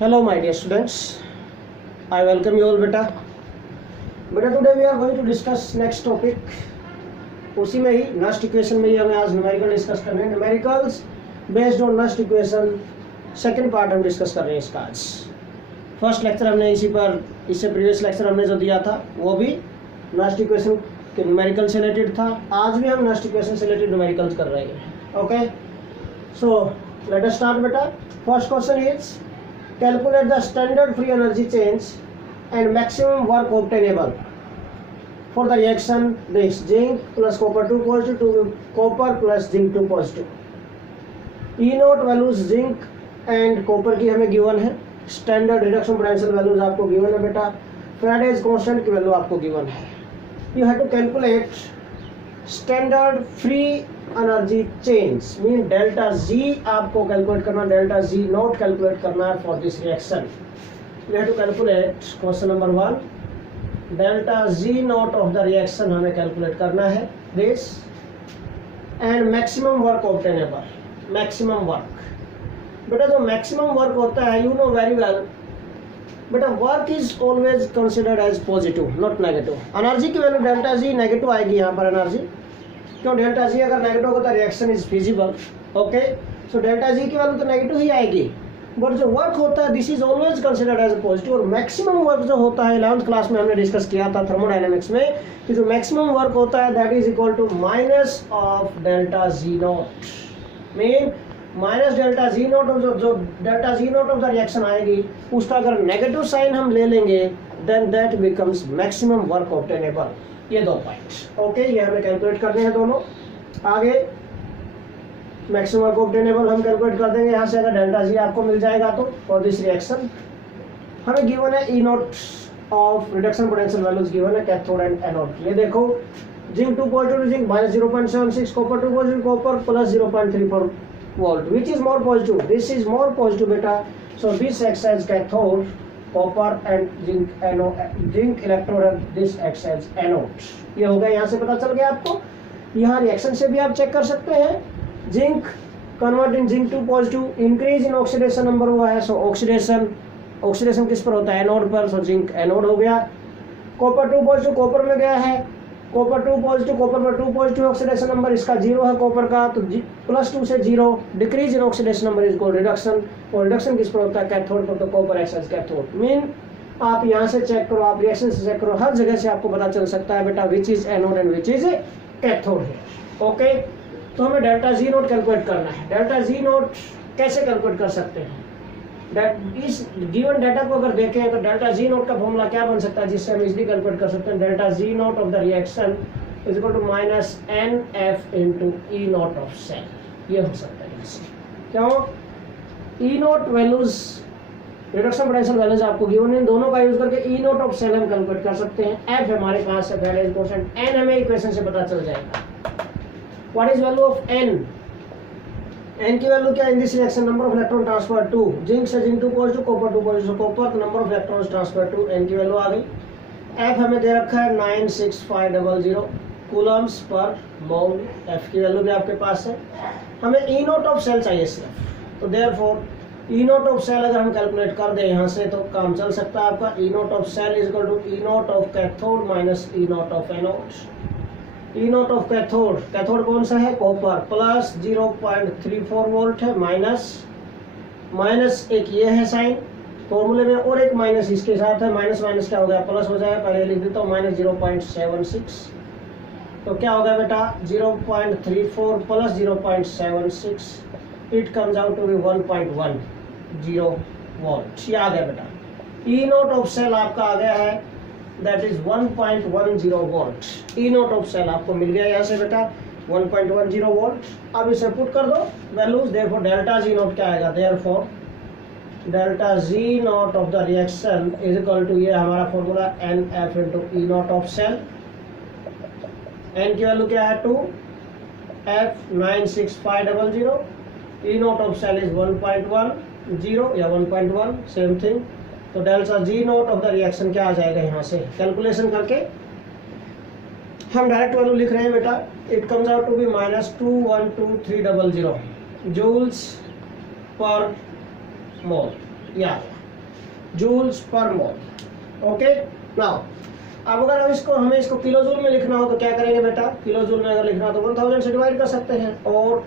Hello my dear students, I welcome you all beta. Today we are going to discuss next topic. उसी में ही Nernst equation में ही हमें आज numerical discuss करने हैं. Numericals based on Nernst equation second part हम discuss कर रहे हैं इसका आज. फर्स्ट लेक्चर हमने इससे प्रीवियस लेक्चर हमने जो दिया था वो भी नस्ट इक्वेशन के न्यूमेरिकल से रिलेटेड था. आज भी हम नस्ट इक्वेशन से रिलेटेड न्यूमेरिकल्स कर रहे हैं. Okay, so let us start बेटा. First question is calculate the standard free energy change and maximum work obtainable for the reaction this zinc plus copper 2 positive to copper plus zinc 2 positive. E naught values zinc and copper की हमें given है. Standard reduction potential values आपको given है बेटा. Faraday's constant की value आपको given है. You have to calculate standard free energy change mean delta G आपको कैलकुलेट करना, डेल्टा जी नॉट कैलकुलेट करना है for this reaction. You have to calculate question number 1 delta G naught of the reaction हमें calculate करना है this and maximum work obtainable. Maximum work बेटा जो maximum work होता है यू नो वेरी वेल बेटा work is always considered as positive not negative. Energy की value delta G negative आएगी यहाँ पर एनर्जी. क्यों? डेल्टा जी अगर नेगेटिव होता है reaction is feasible. Okay, so delta G की वैल्यू तो नेगेटिव ही आएगी. बट जो वर्क होता है this is always considered as positive. और मैक्सिमम वर्क जो होता है 11th क्लास में हमने डिस्कस किया था थर्मोडायनेमिक्स में कि जो मैक्सिमम वर्क होता है that is equal to minus of delta G naught. Mean minus delta G naught जो delta G naught of the reaction आएगी उसका अगर नेगेटिव साइन हम ले लेंगे then that becomes maximum work obtainable. ये दो पॉइंट. ओके, ये हमें कैलकुलेट करने हैं दोनों. आगे मैक्सिमम वर्क ऑब्टेनेबल हम कैलकुलेट कर देंगे यहाँ से. अगर डेल्टा जी आपको मिल जाएगा तो फॉर दिस रिएक्शन हमें गिवन है E naught of reduction potential values given है कैथोड एंड एनोड. ये देखो zinc 2 positive zinc minus 0.76, copper 2 positive copper plus 0.34 volt. Which is more positive? This is more positive बेटा. So this acts as cathode copper and zinc electrode and this acts as anode. ये हो गया. यहाँ से पता चल गया आपको. यहाँ रिएक्शन से भी आप चेक कर सकते हैं. Zinc converting zinc 2 positive increase in oxidation number हुआ है. सो ऑक्सीडेशन किस पर होता है? एनोड पर. सो जिंक एनोड हो गया. कॉपर 2 पॉजिटिव कॉपर में गया है. कॉपर 2 पॉजिटिव कॉपर में 2 पॉजिटिव ऑक्सीडेशन नंबर इसका 0 है कॉपर का. तो +2 से 0 decrease in oxidation number is called reduction. और रिडक्शन किस पर होता है? कैथोड पर. तो copper acts as cathode. Mean आप यहाँ से चेक करो, आप रिएक्शन से चेक करो, हर जगह से आपको पता चल सकता है बेटा which is anode and which is cathode है. ओके, तो हमें डेल्टा जी नोट कैलकुलेट करना है. डेल्टा जी नोट कैसे कैलकुलेट कर सकते हैं? इस गिवन डाटा को अगर देखें तो डेल्टा जी नोट का फॉर्मूला क्या बन सकता है जिससे हम इजीली कैलकुलेट कर सकते हैं? Delta G naught of the reaction is equal to minus N F into E naught of cell. ये हो सकता है इससे. क्यों? E naught values reduction potential values आपको गिवन इन दोनों का यूज करके ई नोट ऑफ सेल हम कैलकुलेट कर सकते हैं. एफ हमारे पास है फैराडेज कांस्टेंट. एन हमें इक्वेशन से पता चल जाएगा. What is value of n? N की वैल्यू क्या है in this reaction? Number of electron transfer 2. Zinc से zinc 2 positive copper 2 positive copper. तो number of electrons transfer 2. N की वैल्यू आ गई. एफ हमें दे रखा है 96500 कूलम्स पर मोल. एफ की वैल्यू भी आपके पास है. हमें ई नोट ऑफ सेल चाहिए सिर्फ. तो therefore E naught of cell अगर हम कैलकुलेट कर दें यहाँ से तो काम चल सकता है आपका. E naught of cell is equal to E naught of cathode minus E naught of anode. E naught of cathode, cathode कौन सा है? कॉपर. प्लस 0.34 वोल्ट है माइनस एक ये है साइन फॉर्मूले में और एक माइनस इसके साथ है. माइनस माइनस क्या हो गया? प्लस हो जाएगा. पहले लिख देता हूँ माइनस 0.76. तो क्या होगा बेटा? 0.34 प्लस 0.76 it comes out to be 1.10 volt. ये आ गया बेटा. ई नोट ऑफ सेल आपका आ गया है that is 1.10 volt. E naught of cell आपको मिल गया यहाँ से बेटा 1.10 वोल्ट. अब इसे पुट कर दो values. Therefore delta G naught क्या आएगा? Therefore delta G naught of the reaction is equal to ये हमारा formula N F into E naught of cell. N की वैल्यू क्या है? 2. F 96500. E naught of cell is 1.10 या 1.1 same thing. तो delta G naught of the reaction क्या आ जाएगा? यहाँ से कैलकुलेशन करके हम डायरेक्ट वैल्यू लिख रहे हैं बेटा. It comes out to be minus 212300 joules per mole. या joules per mole. Okay, now अब अगर हमें इसको किलो जूल में लिखना हो तो क्या करेंगे बेटा, किलो जूल में अगर लिखना हो तो 1000 से डिवाइड कर सकते हैं, और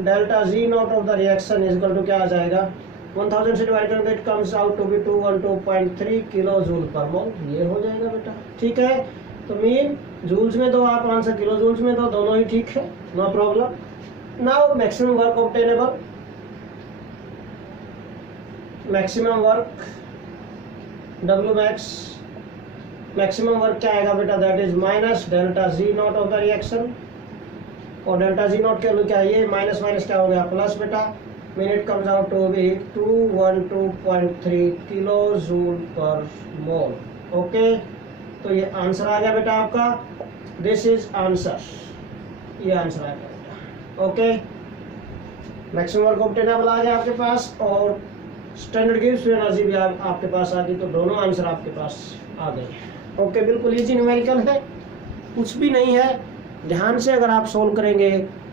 delta G naught of the reaction is equal to क्या आ जाएगा, 1000 से डिवाइड करेंगे it comes out to be 212.3 kilo joule per mole, ये हो जाएगा बेटा। ठीक है, तो मीन जूल्स में दो आप आंसर, किलो जूल्स में दो, दोनों ही ठीक है, no problem. Now maximum work obtainable, maximum work W max, maximum work क्या आएगा बेटा, that is minus delta G naught of the reaction, और डेल्टा जी नॉट के वैल्यू क्या है, ये माइनस माइनस क्या हो गया प्लस बेटा, minute comes out to be 212.3 kilo joule per mole. Okay, तो ये आंसर आ गया बेटा आपका, दिस इज आंसर, ये आंसर आ गया बेटा। ओके, मैक्सिमम वर्क ऑब्टेनेबल आ गया आपके पास, और स्टैंडर्ड गिव्स टू एनर्जी भी आपके पास आ गई, तो दोनों आंसर आपके पास आ गए। ओके, बिल्कुल इजी न्यूमेरिकल है, कुछ भी नहीं है, ध्यान से अगर आप सोल्व करेंगे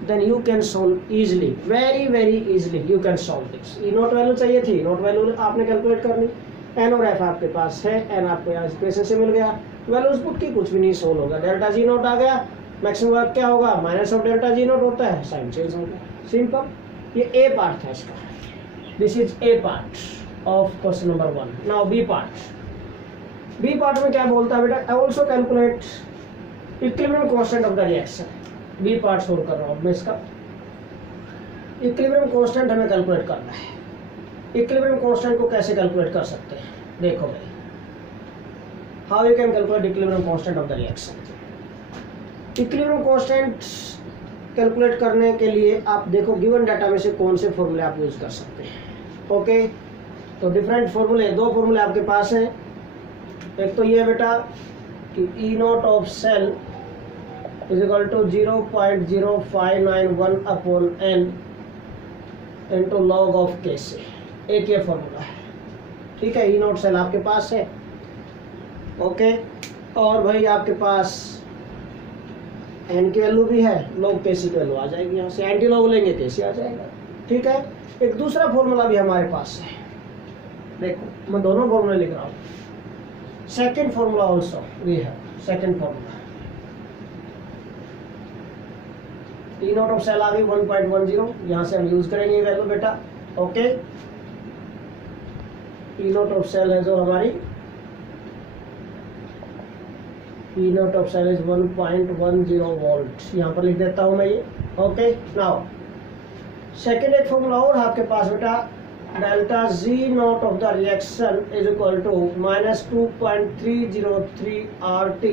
then you can solve easily, very very easily you can solve this. E naught value चाहिए थी, नोट वैल्यू आपने कैलकुलेट करनी, एन और एफ आपके पास है, एन आपको यहाँ इक्वेशन से मिल गया, वैल्यूज पुट की, कुछ भी नहीं सोल्व होगा, डेल्टा जी नोट आ गया, मैक्सिमम वर्क क्या होगा, minus of delta G note होता है, साइन चेंज हो गया, सिंपल। ये ए पार्ट था इसका, this is A part of question number 1। Now B part, B part में क्या बोलता है बेटा, also calculate equilibrium constant of the reaction. B part solve कर रहा हूँ मैं इसका, इक्विलिब्रियम कांस्टेंट हमें कैलकुलेट करना है। इक्विलिब्रियम कांस्टेंट को कैसे कैलकुलेट कर सकते हैं, देखो भाई, how you can calculate equilibrium constant of the reaction. Equilibrium constant calculate करने के लिए आप देखो गिवन डाटा में से कौन से फॉर्मूले आप यूज कर सकते हैं। ओके, तो डिफरेंट फॉर्मूले, दो फॉर्मूले आपके पास हैं, एक तो ये बेटा कि E naught of cell is equal to 0.0591 upon n into log of K C, एक ये फॉर्मूला है। ठीक है, ई नोट सेल आपके पास है। ओके, और भाई आपके पास एन की वैल्यू भी है, लॉग के सी की वैल्यू आ जाएगी, यहाँ से एंटी लॉग लेंगे के सी आ जाएगा। ठीक है, एक दूसरा फॉर्मूला भी हमारे पास है, देखो मैं दोनों फॉर्मूले लिख रहा हूँ। Second formula also we have, second formula E naught of cell आ गई 1.10, यहाँ से हम यूज करेंगे वैल्यू बेटा। Okay, E naught of cell है जो हमारी, E naught of cell is 1.10 volt, यहाँ पर लिख देता हूँ मैं ये। ओके, नाउ सेकेंड एक फॉर्मूला और आपके पास बेटा, delta G naught of the reaction is equal to -2.303 RT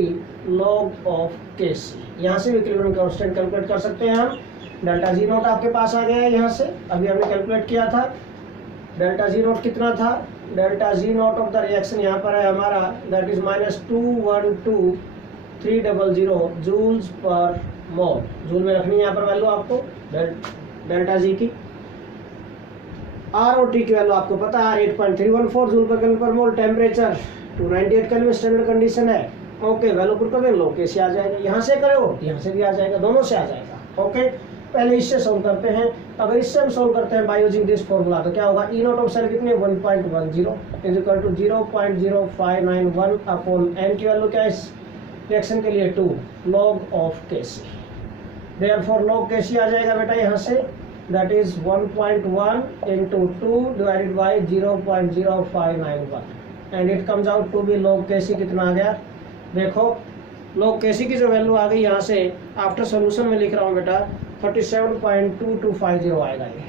log of K सी। यहाँ से इक्विलिब्रियम कांस्टेंट कैलकुलेट कर सकते हैं हम। डेल्टा जी नॉट आपके पास आ गया है, यहाँ से अभी हमने कैलकुलेट किया था। डेल्टा जी नॉट कितना था, delta G naught of the reaction यहाँ पर है हमारा, that is -212,300 joules per mole. Joule में रखनी है यहाँ पर वैल्यू आपको, डेल्टा जी की। आर और टी की वैल्यू आपको पता है, 8.314 जूल पर केल्विन पर मोल। टेम्परेचर 298 केल्विन स्टैंडर्ड कंडीशन है। ओके, वैल्यू पुट कर लो, कैसे आ जाएगा, यहाँ से करो यहाँ से भी आ जाएगा, दोनों से आ जाएगा। ओके, पहले इससे सोल्व करते हैं। अगर इससे हम सोल्व करते हैं बाय यूजिंग दिस फॉर्मूला तो क्या होगा, ई नोट ऑफ सेल कितनी 1.10 is equal to 0.0591 upon N की वैल्यू क्या है इस रिएक्शन के लिए 2 log of K C. Therefore log के सी आ जाएगा बेटा यहाँ से, that is 1.1 into 2 divided by 0.0591 and it comes out to be log kc कितना आ गया, देखो log kc की जो वैल्यू आ गई यहाँ से आफ्टर सॉल्यूशन में लिख रहा हूँ बेटा 37.2250 आएगा, ये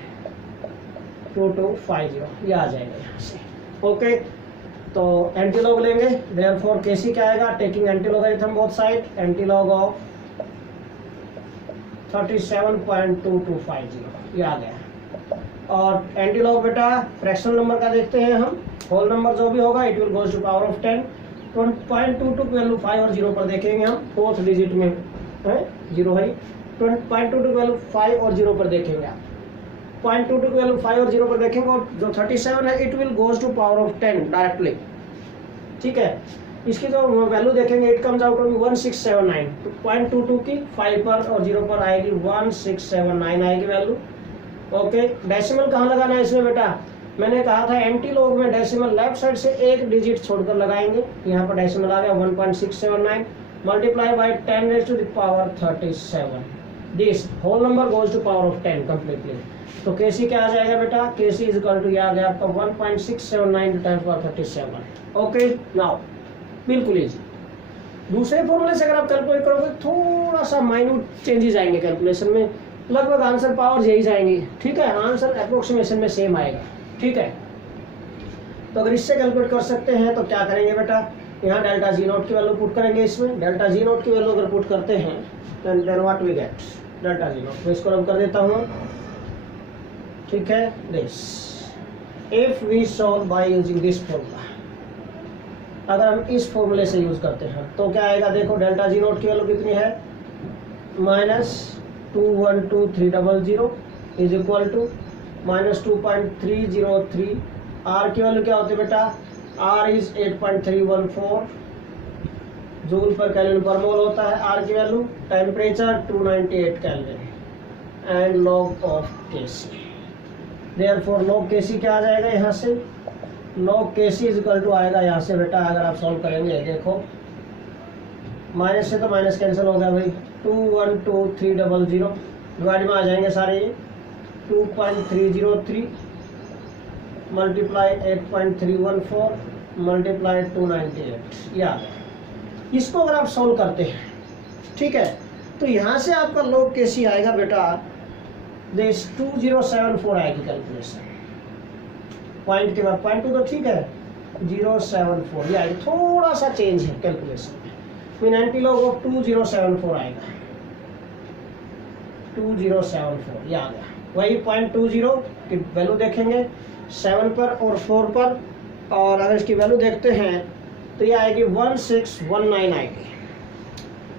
2250 ये आ जाएगा यहाँ से। ओके, तो एंटी लॉग लेंगे, देयरफॉर kc क्या आएगा, taking anti logarithm both side, anti log of 37.2250 ये आ गया। और एंटी लॉग बेटा फ्रैक्शनल नंबर का देखते हैं हम, होल नंबर जो भी होगा it will goes to power of 10। 0.22 की वैल्यू 5 और 0 पर देखेंगे हम, फोर्थ डिजिट में है 0 है। 0.22 की वैल्यू 5 और 0 पर देखेंगे आप, 0.22 की वैल्यू 5 और 0 पर देखेंगे, और जो 37 है it will goes to power of 10 directly. ठीक है, इसकी जो वैल्यू देखेंगे इट कम्स आउट टू 1679। 0.22 की 5 पर और 0 पर आएगी 1679 आएगी वैल्यू। ओके, डेसिमल कहाँ लगाना है इसमें बेटा, मैंने कहा था एंटी लॉग में डेसिमल लेफ्ट साइड से एक डिजिट छोड़कर लगाएंगे, यहाँ पर डेसिमल आ गया 1.679 multiply by 10 raise to the power 37, this whole number goes to power of 10 completely. तो केसी क्या आ जाएगा बेटा, केसी इज इक्वल टू यह आ गया आपका 1.679 टू 10 पावर 37। ओके नाउ बिल्कुल इजी। दूसरे फॉर्मूले से अगर आप कैलकुलेट करोगे थोड़ा सा माइन्यूट चेंजेस आएंगे कैलकुलेशन में, लगभग आंसर पावर यही जाएंगी, ठीक है, आंसर अप्रोक्सीमेशन में सेम आएगा, ठीक है। तो अगर इससे कैलकुलेट कर सकते हैं तो क्या करेंगे बेटा, यहाँ डेल्टा जी नोट की वैल्यू पुट करेंगे, इसमें डेल्टा जी नोट की वैल्यू अगर पुट करते हैं then what we get delta G naught. तो इसको रब कर देता हूँ, ठीक है। This if we solve by using this formula, अगर हम इस फॉर्मूले से यूज करते हैं तो क्या आएगा, देखो डेल्टा जी नोट की वैल्यू कितनी है, -212300 इज इक्वल टू -2.303। आर की वैल्यू क्या होती है बेटा, R is 8.314 joule per kelvin per mole होता है आर की value. Temperature 298 kelvin and log of KC, therefore log KC क्या आ जाएगा यहाँ से, log KC is equal to आएगा यहाँ से बेटा, अगर आप सॉल्व करेंगे देखो माइनस से तो माइनस कैंसिल हो गया भाई, 212300 डिवाइड में आ जाएंगे सारे ये 2.303 मल्टीप्लाई 8.314 मल्टीप्लाई 298, या इसको अगर आप सॉल्व करते हैं, ठीक है, तो यहाँ से आपका लॉग केसी आएगा बेटा दिस 2074 आएगी कैलकुलेशन, पॉइंट के बाद पॉइंट टू तो ठीक है 074, ये आएगी, थोड़ा सा चेंज है कैलकुलेशन में, मीन एंटी लॉग ऑफ 2074 आएगा 2074, ये आ गया। वही 0.20 की वैल्यू देखेंगे 7 पर और 4 पर, और अगर इसकी वैल्यू देखते हैं तो ये आएगी 1619 आएगी,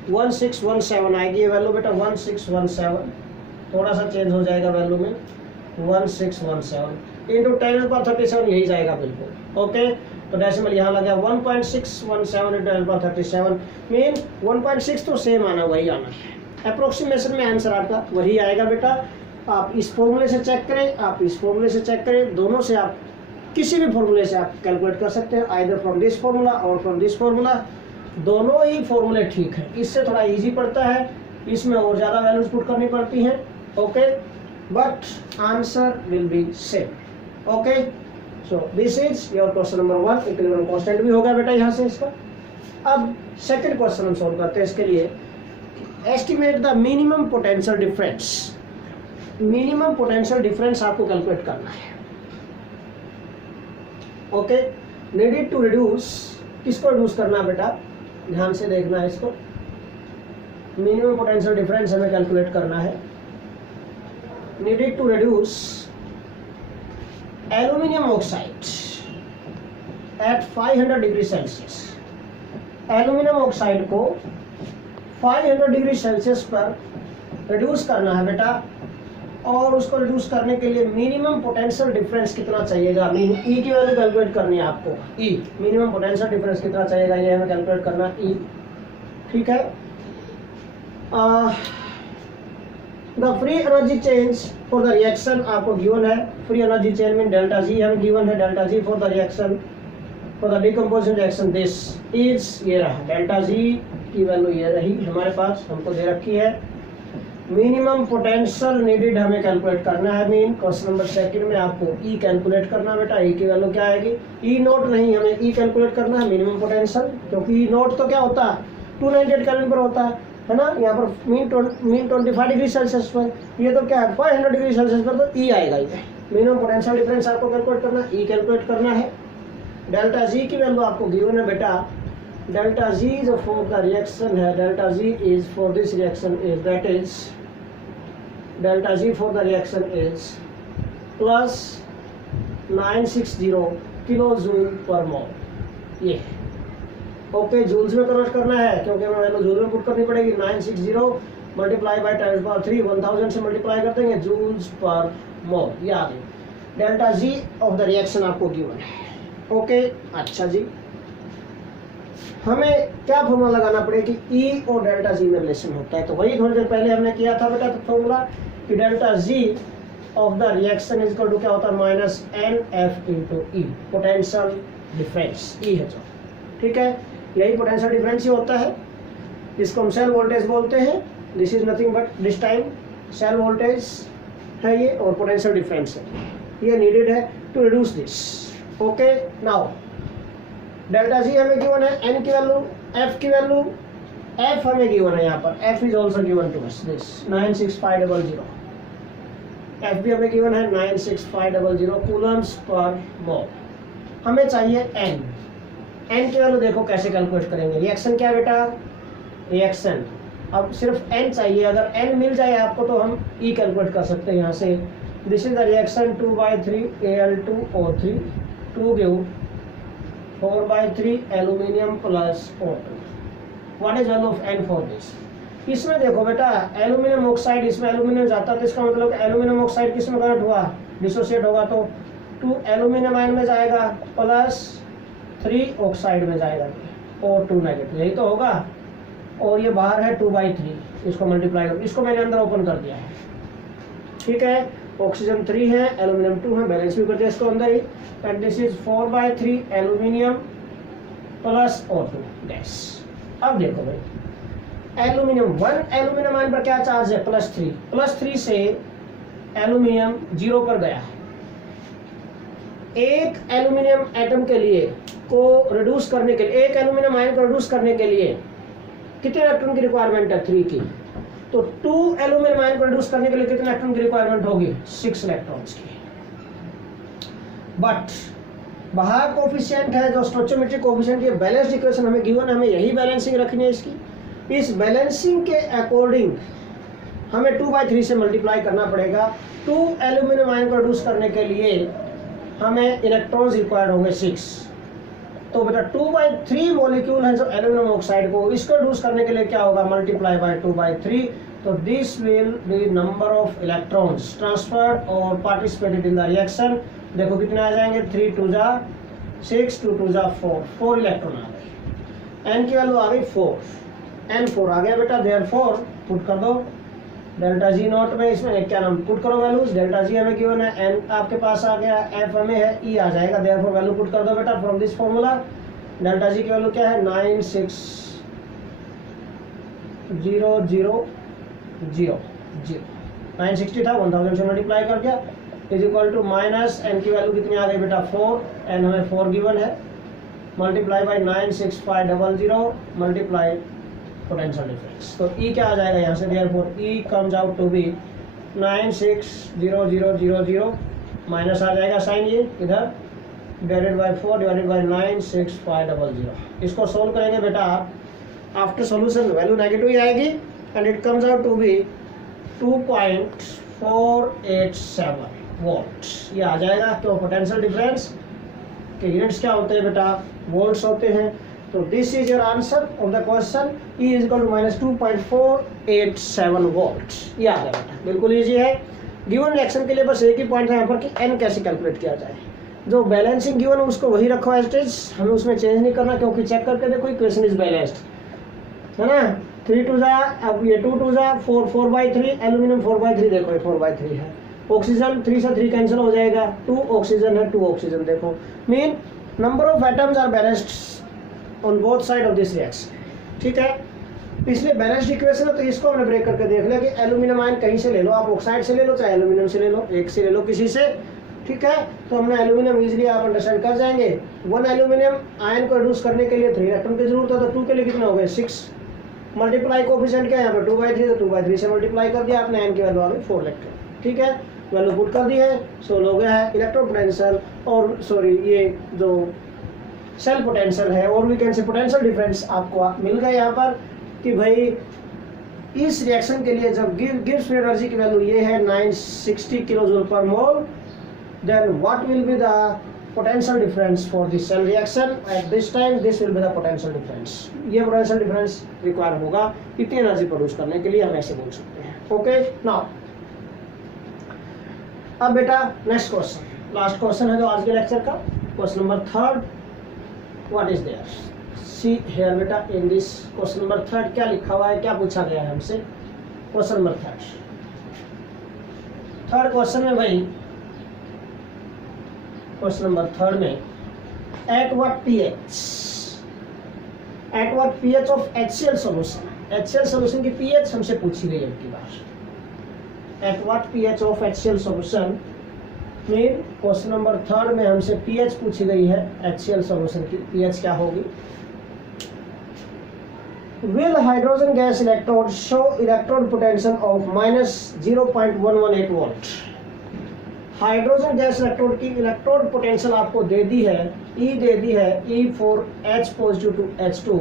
1617 आएगी ये वैल्यू बेटा, 1617, थोड़ा सा चेंज हो जाएगा वैल्यू में, 1617 इंटू 10 पर 37 यही जाएगा बिल्कुल, ओके। तो डेसिमल यहाँ लग गया 1.617 इंटू 10 पर 37 मीन 1.6 तो सेम आना, वही आना है, अप्रोक्सीमेशन में आंसर आपका वही आएगा बेटा। आप इस फॉर्मूले से चेक करें, आप इस फॉर्मूले से चेक करें, दोनों से आप किसी भी फॉर्मूले से आप कैलकुलेट कर सकते हैं, आइदर फ्रॉम दिस फॉर्मूला और फ्रॉम दिस फॉर्मूला, दोनों ही फॉर्मूले ठीक है। इससे थोड़ा इजी पड़ता है, इसमें और ज़्यादा वैल्यूज पुट करनी पड़ती हैं, okay, but answer will be same, okay. So this is your question number 1, equilibrium constant भी हो गया बेटा यहाँ से इसका। अब सेकंड क्वेश्चन हम सॉल्व करते हैं, इसके लिए estimate the minimum potential difference, minimum potential difference आपको कैलकुलेट करना है, ओके। नीडेड टू रिड्यूस, किसको रिड्यूस करना है बेटा, ध्यान से देखना है इसको, मिनिमम पोटेंशियल डिफरेंस हमें कैलकुलेट करना है। Needed to reduce aluminium oxide at 500 degree Celsius, aluminium oxide को 500 डिग्री सेल्सियस पर रिड्यूस करना है बेटा, और उसको रिड्यूस करने के लिए मिनिमम पोटेंशियल डिफरेंस कितना चाहिएगा, ई की वैल्यू कैलकुलेट करनी है आपको, ई मिनिमम पोटेंशियल डिफरेंस कितना चाहिएगा ये हमें कैलकुलेट करना ई, ठीक है। The free energy change for the reaction आपको गिवन है, free energy change mean delta G हमें गिवन है, delta G for the reaction for the decomposition reaction this is, ये रहा डेल्टा जी की वैल्यू ये रही हमारे पास, हमको दे रखी है। मिनिमम पोटेंशियल नीडेड हमें कैलकुलेट करना है, मीन क्वेश्चन नंबर सेकंड में आपको ई कैलकुलेट करना है बेटा, ई की वैल्यू क्या आएगी, ई नोट नहीं, हमें ई कैलकुलेट करना है मिनिमम पोटेंशियल, क्योंकि ई नोट तो क्या होता है 298 केल्विन पर होता है ना, यहाँ पर मीन 25 डिग्री सेल्सियस पर, ये तो क्या है 500 डिग्री सेल्सियस पर, तो ई आएगा ये। मिनिमम पोटेंशियल डिफरेंस आपको कैलकुलेट करना है, ई कैलकुलेट करना है। डेल्टा जी की वैल्यू आपको गिवन है बेटा, डेल्टा जी जो फॉर द रिएक्शन है, delta G is for this reaction is that is delta G for the reaction is plus 960 kilo joule per mole, ये ओके जूल्स में कन्वर्ट करना है, क्योंकि हमें वैल्यू जूल में पुट करनी पड़ेगी। 960 मल्टीप्लाई बाई 10³ 1000 से मल्टीप्लाई कर देंगे, जूल्स पर मोल, ये आ गई delta G of the reaction आपको गिवन है, ओके। अच्छा जी, हमें क्या फॉर्मूला लगाना पड़ेगा कि ई और डेल्टा जी में रिलेशन होता है, तो वही थोड़ी देर पहले हमने किया था बेटा, तो फॉर्मूला कि delta G of the reaction is equal to क्या होता है minus N F into E, potential difference E है जो, ठीक है, यही पोटेंशियल डिफरेंस ही होता है, इसको हम सेल वोल्टेज बोलते हैं। This is nothing but this time cell voltage है ये और पोटेंशियल डिफरेंस है, ये नीडेड है to reduce this. Okay, now delta G हमें गिवन है, एन की वैल्यू, एफ की वैल्यू, एफ हमें गिवन है यहाँ पर, F is also given to us this 96500, F भी हमें गिवन है 96500 कूलम्स पर मोल। हमें चाहिए एन, एन की वैल्यू देखो कैसे कैलकुलेट करेंगे, रिएक्शन क्या है बेटा, रिएक्शन, अब सिर्फ एन चाहिए, अगर एन मिल जाए आपको तो हम ई कैलकुलेट कर सकते हैं यहाँ से। This is the reaction 2/3 Al2O3 2 give 4/3 aluminium plus O2। What is value of N for this? इसमें देखो बेटा एल्यूमिनियम ऑक्साइड, इसमें एल्यूमिनियम जाता है तो इसका मतलब एल्यूमिनियम ऑक्साइड किस में कन्वर्ट हुआ, डिसोसिएट होगा, तो 2 एल्यूमिनियम आयन में जाएगा प्लस 3 ऑक्साइड में जाएगा, O2 नेगेटिव, यही तो होगा, और ये बाहर है 2/3, इसको मल्टीप्लाई कर, इसको मैंने अंदर ओपन कर दिया है, ठीक है, ऑक्सीजन 3 है, एल्यूमिनियम 2 है, बैलेंस भी कर दिया इसको अंदर ही, and this is 4/3 aluminium plus O2 gas. अब देखो भाई एल्यूमिनियम 1 एल्यूमिनियम आयन पर क्या चार्ज है, +3 से एल्यूमिनियम 0 पर गया है। एक एल्यूमिनियम एटम के लिए को रिड्यूस करने के लिए, एक एल्यूमिनियम आयन को रिड्यूस करने के लिए कितने इलेक्ट्रॉन की रिक्वायरमेंट है, 3 की, तो 2 एल्यूमिनियम आयन को रिड्यूस करने के लिए कितने इलेक्ट्रॉन की रिक्वायरमेंट होगी, 6 इलेक्ट्रॉन्स की। बट बाहर कोफिशिएंट है जो स्टोइचियोमेट्रिक कोफिशिएंट, ये बैलेंस्ड इक्वेशन हमें गिवन है, हमें यही बैलेंसिंग रखनी है इसकी। इस बैलेंसिंग के अकॉर्डिंग हमें 2/3 से मल्टीप्लाई करना पड़ेगा। 2 एल्यूमिनियम आयन को रिड्यूस करने के लिए हमें इलेक्ट्रॉन्स रिक्वायर्ड होंगे 6, तो बेटा 2/3 मॉलिक्यूल है जो एल्यूमिनियम ऑक्साइड को, इसको रिड्यूस करने के लिए क्या होगा, मल्टीप्लाई बाय 2/3, तो this will be number of electrons transferred और पार्टिसिपेटेड इन द रिएक्शन। देखो कितने आ जाएंगे, 3 2 जा 6, 2 2 जा 4 इलेक्ट्रॉन आ गए, एन की वैल्यू आ गई 4, एन 4 आ गया बेटा, देयरफॉर पुट कर दो डेल्टा जी नॉट में, इसमें क्या नाम पुट करो वैल्यूज, डेल्टा जी हमें गिवन है, एन आपके पास आ गया, एफ हमें है, ई आ जाएगा, देयरफॉर वैल्यू पुट कर दो बेटा from this formula. Delta G की वैल्यू क्या है, 96000, 960 था, 1000 से मल्टीप्लाई कर दिया, is equal to minus N की वैल्यू कितनी आ गई बेटा 4, एन हमें 4 गिवन है, multiply by 96500 multiply potential difference, तो ई क्या आ जाएगा यहाँ से, therefore E comes out to be 96000 minus आ जाएगा साइन ये इधर, डिवाइडेड बाय 4 डिवाइडेड बाय 96500। इसको सोल्व करेंगे बेटा आप, आफ्टर सॉल्यूशन वैल्यू नेगेटिव ही आएगी and it comes out to be 2.487 volt, ये आ जाएगा। तो पोटेंशियल डिफरेंस के यूनिट्स क्या होते हैं बेटा, वोल्ट्स होते हैं। तो this is your answer of the question, E is equal to -2.487 volt, ये आ गया बेटा, बिल्कुल ईजी है। गिवन रिएक्शन के लिए बस एक ही पॉइंट है यहाँ पर कि एन कैसे कैलकुलेट किया जाए, जो बैलेंसिंग गिवन है उसको वही रखो एज इट इज, हमें उसमें चेंज नहीं करना, क्योंकि चेक करके देखो इक्वेशन इज बैलेंस्ड है ना। 3 2 जा, अब ये 2 2 जा 4, 4/3 एल्यूमिनियम 4/3, देखो ये 4/3 है, ऑक्सीजन 3 से 3 कैंसिल हो जाएगा, 2 ऑक्सीजन है, 2 ऑक्सीजन, देखो mean number of atoms are balanced on both side of this reaction, ठीक है। इसलिए बैलेंस्ड इक्वेशन है, तो इसको हमने ब्रेक करके देख लिया कि एल्यूमिनियम आयन कहीं से ले लो, आप ऑक्साइड से ले लो चाहे एल्यूमिनियम से ले लो, एक से ले लो किसी से, ठीक है। तो हमने एल्यूमिनियम इजीली आप अंडरस्टैंड कर जाएंगे। 1 एल्यूमिनियम आयन को रिड्यूस करने के लिए 3 इलेक्ट्रॉन की जरूरत है, तो 2 के लिए कितने हो गए 6, मल्टीप्लाई कोफिशिएंट क्या है यहाँ पर 2/3, तो 2/3 से मल्टीप्लाई कर दिया आपने, एन की वैल्यू आ गई 4 इलेक्ट्रॉन, ठीक है, वैल्यू पुट कर दी है, सोल्व हो गया है। इलेक्ट्रॉन पोटेंशियल और सॉरी ये जो सेल पोटेंशियल है और we can say potential difference आपको मिल गया यहाँ पर कि भाई इस रिएक्शन के लिए जब गिब्स फ्री एनर्जी की वैल्यू ये है 960 kilojoule per mole, then what will be the potential difference for the cell reaction at this time, this will be the potential difference, ये potential difference require होगा इतनी energy produce करने के लिए, हम ऐसे बोल सकते हैं। ओके नाउ अब बेटा नेक्स्ट क्वेश्चन, लास्ट क्वेश्चन है जो आज के लेक्चर का, question number 3, what is there, see here बेटा इन दिस क्वेश्चन नंबर 3 क्या लिखा हुआ है, क्या पूछा गया है हमसे, क्वेश्चन नंबर 3 थर्ड क्वेश्चन में भाई, क्वेश्चन नंबर थर्ड में, at what pH of HCl solution, HCl solution की पीएच हमसे पूछी गई अब की बार। At what pH of HCl solution mean question number third में हमसे पीएच पूछी गई है HCl सॉल्यूशन की, पीएच क्या होगी। Will hydrogen gas electrode show electrode potential of -0.118 volt. Hydrogen gas electrode की इलेक्ट्रोड पोटेंशियल आपको दे दी है, E दे दी है, E for H positive to H2,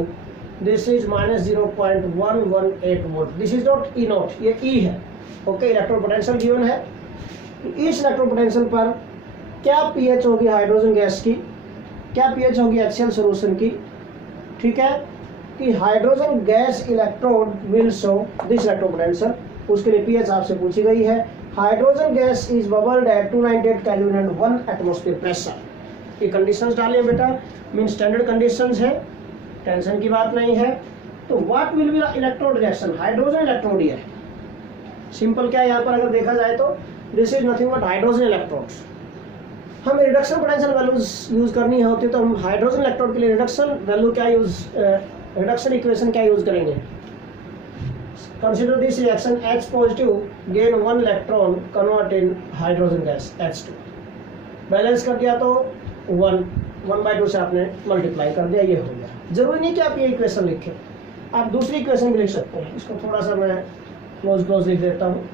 this is -0.118 volt, this is not E naught, ये E है। ओके, इलेक्ट्रोड पोटेंशियल गिवन है। इस इलेक्ट्रोड पोटेंशियल पर क्या पीएच होगी हाइड्रोजन गैस की, क्या पीएच होगी HCl सॉल्यूशन की। ठीक है, कि hydrogen gas electrode will show this electrode potential, उसके लिए पीएच आपसे पूछी गई है। Hydrogen gas is bubbled at 298 kelvin and 1 atmosphere pressure. ये कंडीशंस डालिए बेटा, मीन स्टैंडर्ड कंडीशंस है, टेंशन की बात नहीं है। तो what will be electrode reaction, hydrogen electrode ही है। सिंपल क्या है यहाँ पर अगर देखा जाए तो this is nothing but hydrogen electrodes. हमें रिडक्शन पोटेंशियल वैल्यूज यूज करनी होती है तो हम हाइड्रोजन इलेक्ट्रोड के लिए रिडक्शन वैल्यू क्या यूज, रिडक्शन इक्वेशन क्या यूज करेंगे। Consider this reaction, H positive gain 1 electron convert in hydrogen gas H2, balance कर दिया तो 1/2 से आपने मल्टीप्लाई कर दिया, ये हो गया। जरूरी नहीं कि आप ये इक्वेशन लिखें, आप दूसरी इक्वेशन भी लिख सकते हैं। इसको थोड़ा सा मैं क्लोज लिख देता हूँ।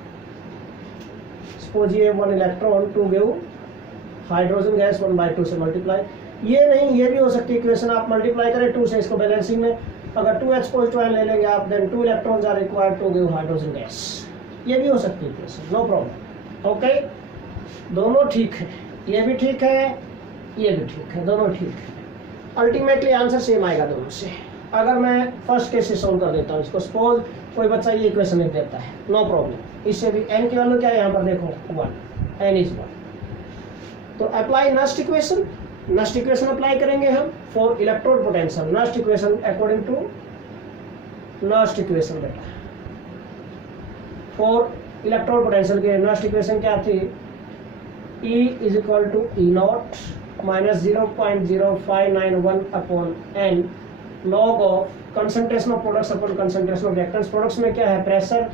सपोज ये 1 electron to give hydrogen gas 1/2 से मल्टीप्लाई, ये नहीं, ये भी हो सकती है इक्वेशन, आप मल्टीप्लाई करें 2 से इसको बैलेंसिंग में, अगर 2H पॉजिटिव आयन ले लेंगे आप, then 2 electrons are required to give hydrogen gas, ये भी हो सकती है इक्वेशन, नो प्रॉब्लम। ओके, दोनों ठीक है, ये भी ठीक है, ये भी ठीक है, दोनों ठीक है। अल्टीमेटली आंसर सेम आएगा दोनों से। अगर मैं फर्स्ट केस से सोल्व कर देता हूँ इसको, सपोज कोई बच्चा ये इक्वेशन लिख देता है, नो प्रॉब्लम, इससे भी n की वैल्यू क्या है यहाँ पर देखो 1, n इज 1। तो apply Nernst equation, Nernst equation apply करेंगे हम for electrode potential. Nernst equation according to Nernst equation बेटा, फॉर इलेक्ट्रोड पोटेंशियल के नस्ट इक्वेशन क्या थी, E is equal to E naught minus 0.0591 upon n log of concentration of products upon concentration of reactants. Products में क्या है, pressure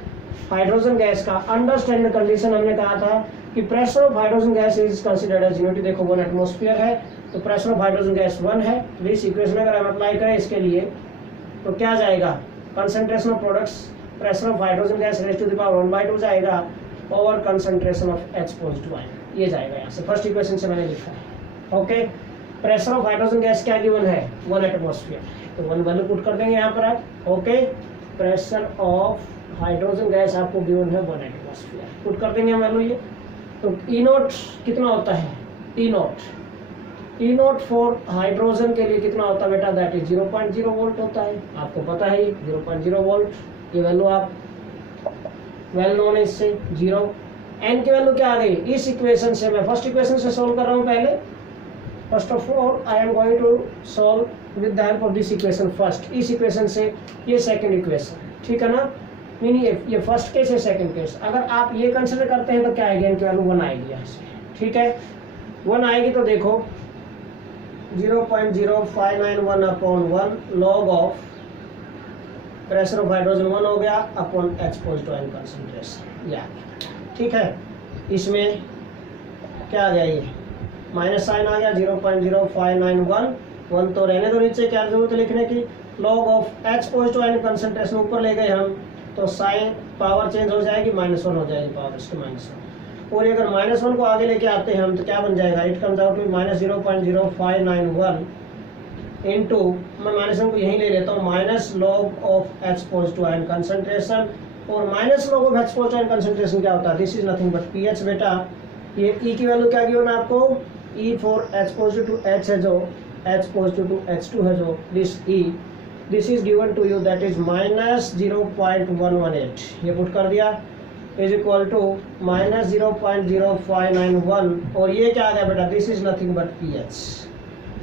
hydrogen gas का, under standard condition हमने कहा था कि pressure of hydrogen gas is considered as unity, देखो 1 atmosphere है तो प्रेशर ऑफ हाइड्रोजन गैस 1 है। दिस इक्वेशन अगर हम अप्लाई करें इसके लिए तो क्या जाएगा, concentration of products pressure of hydrogen gas raise to the power 1/2 जाएगा over concentration of H positive ion, ये जाएगा यहाँ से, फर्स्ट इक्वेशन से मैंने लिखा है। Okay, pressure of hydrogen gas क्या गिवन है, 1 एटमॉस्फेयर, तो 1 वैल्यू पुट कर देंगे यहाँ पर आप। Okay, pressure of hydrogen gas आपको गिवन है 1 एटमॉस्फेयर, पुट कर देंगे हम वैल्यू ये। तो E नॉट कितना होता है, E नॉट फॉर हाइड्रोजन के लिए कितना होता है बेटा, दैट इज 0.0 वोल्ट होता है, आपको पता है 0.0 वोल्ट, ये वैल्यू आप वेल नोन है इससे 0। n की वैल्यू क्या आ गई, इस इक्वेशन से, मैं फर्स्ट इक्वेशन से सोल्व कर रहा हूँ पहले। First of all I am going to solve with the help of this equation first, इस इक्वेशन से ये सेकंड इक्वेशन, ठीक है ना, मीन ये फर्स्ट केस है, सेकंड केस। अगर आप ये कंसिडर करते हैं तो क्या आएगी, n की वैल्यू 1 आएगी यहाँ से, ठीक है, 1 आएगी तो देखो 0.0591 upon 1 log of pressure of hydrogen 1 हो गया upon H positive ion concentration, या ठीक है। इसमें क्या आ गया, ये माइनस साइन आ गया, 0.0591, 1 तो रहने दो नीचे, क्या जरूरत है लिखने की, log of H positive ion concentration ऊपर ले गए हम तो साइन पावर चेंज हो जाएगी, -1 हो जाएगी पावर इसके -1, और अगर -1 को आगे लेके आते हैं हम तो क्या बन जाएगा, it comes out to -0.0591 into, मैं -1 को यहीं ले लेता हूँ, minus log of H positive ion concentration, और minus log of H positive ion concentration क्या होता है, this is nothing but pH बेटा। ये E की वैल्यू क्या गिवन है आपको, E for H positive to H है जो, H पॉजिटिव टू H2 है जो, this E, this is given to you that is -0.118, ये पुट कर दिया, इज इक्वल टू -0.0591, और ये क्या आ गया बेटा, this is nothing but pH।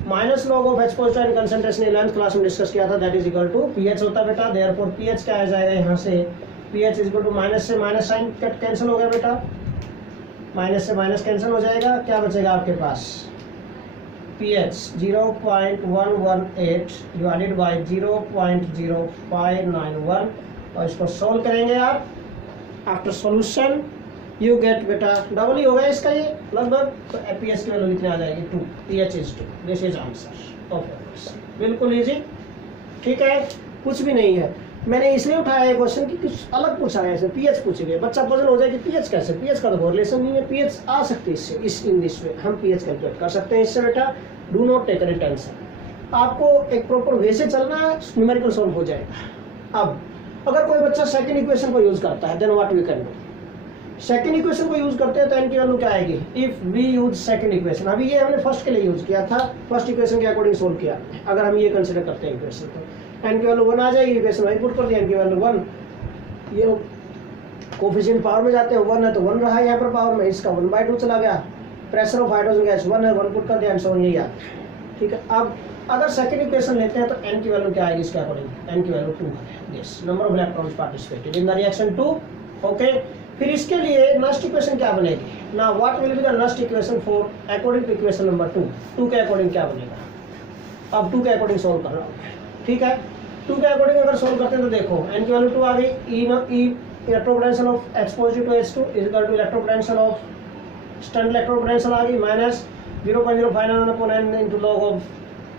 Minus log of H positive ion concentration 11th class में डिस्कस किया था, that is equal to pH होता है बेटा, देयरफॉर pH क्या आ जाएगा यहाँ से, pH is equal to minus से माइनस साइन कैंसिल हो गया बेटा, माइनस से माइनस कैंसिल हो जाएगा, क्या बचेगा आपके पास pH 0.118 डिवाइडेड बाई 0.0591 और इसको सोल्व करेंगे आप। आफ्टर सॉल्यूशन यू गेट बेटा डबल ही होगा इसका ये लगभग, तो pH की वैल्यू कितनी आ जाएगी 2, pH is 2, this is answer of question, बिल्कुल इजी। ठीक है, कुछ भी नहीं है। मैंने इसलिए उठाया ये क्वेश्चन कि कुछ अलग पूछा है, ऐसे pH पूछेंगे, बच्चा पजल हो जाए कि pH कैसे, pH का तो कोई रिलेशन नहीं है, pH आ सकती है इससे, इस इन दिस वे हम pH कैलकुलेट कर सकते हैं इससे बेटा। Do not take any tension, आपको एक प्रॉपर वे से चलना है, न्यूमेरिकल सॉल्व हो जाएगा। अब अगर कोई बच्चा सेकंड इक्वेशन को यूज करता है then what we can do. Second equation को यूज करते हैं तो n की वैल्यू क्या आएगी, if we use second equation. अभी ये हमने फर्स्ट के लिए यूज किया था, फर्स्ट इक्वेशन के अकॉर्डिंग सोल्व किया। अगर हम ये कंसीडर करते हैं इक्वेशन को, n की वैल्यू 1 आ जाएगी, इक्वेशन वही पुट कर दिया, n की वैल्यू 1, ये कोफिशिएंट पावर में जाते हैं, 1 है तो 1 रहा यहाँ पर पावर में, इसका 1/2 चला गया। प्रेशर ऑफ हाइड्रोजन गैस 1 है, 1 पुट कर दिया, आंसर यही आता है। ठीक है, अब अगर सेकंड इक्वेशन लेते हैं तो n की वैल्यू क्या आएगी इसके अकॉर्डिंग, n की वैल्यू 2 है, yes, number of electrons participated in the reaction 2। Okay, फिर इसके लिए नेक्स्ट इक्वेशन क्या बनेगी ना, what will be the next equation for according to equation number 2, 2 के अकॉर्डिंग क्या बनेगा। अब 2 के अकॉर्डिंग सोल्व कर रहा हूँ, ठीक है। 2 के अकॉर्डिंग अगर सोल्व करते हैं तो देखो n की वैल्यू 2 आ गई, electro potential of H positive to H2 is equal to electro potential of stand electro potential आ गई minus 0.059 into log of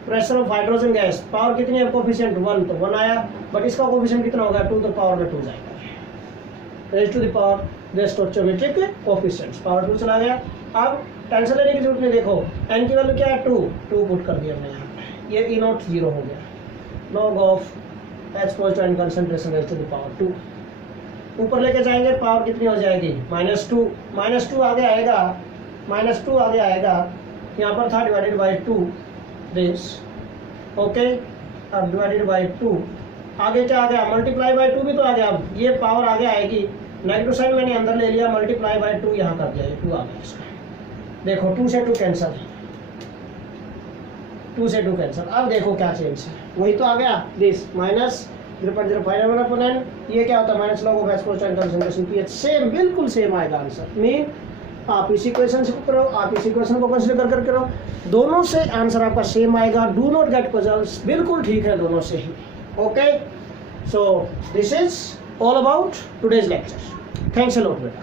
pressure of hydrogen gas, power कितनी है कोफिशिएंट 1, तो 1 आया, बट इसका कोफिशिएंट कितना होगा 2 तो पावर में 2 जाएगा, raise to the power the stoichiometric coefficients, power 2 चला गया। अब टेंशन लेने की जरूरत नहीं, देखो n की वैल्यू क्या है 2 पुट कर दिया हमने यहाँ पे, ये E नॉट 0 हो गया, log of H positive and concentration raise to the power 2, ऊपर लेके जाएंगे पावर कितनी हो जाएगी -2, -2 आगे आएगा, -2 आगे आएगा, यहाँ पर था डिवाइडेड बाई 2 दिस, ओके। अब डिवाइडेड बाई 2 आगे क्या आ गया, मल्टीप्लाई बाई 2 भी तो आ गया, अब ये पावर आगे आएगी, नेगेटिव साइन मैंने अंदर ले लिया, मल्टीप्लाई बाई 2 यहाँ कर दिया, ये 2 आ गया इसका, देखो 2 से 2 कैंसिल, 2 से 2 कैंसिल। अब देखो क्या चेंज है, वही तो आ गया दिस माइनस 0.05 ये क्या होता है minus log of H positive concentration pH, same बिल्कुल सेम आएगा आंसर। मीन आप इस इक्वेशन से करो, आप इस इक्वेशन को कंसीडर करके करो, दोनों से आंसर आपका सेम आएगा, डू नॉट गेट पजल्स, बिल्कुल ठीक है दोनों से ही। Okay, so this is all about today's lecture, thanks a lot बेटा।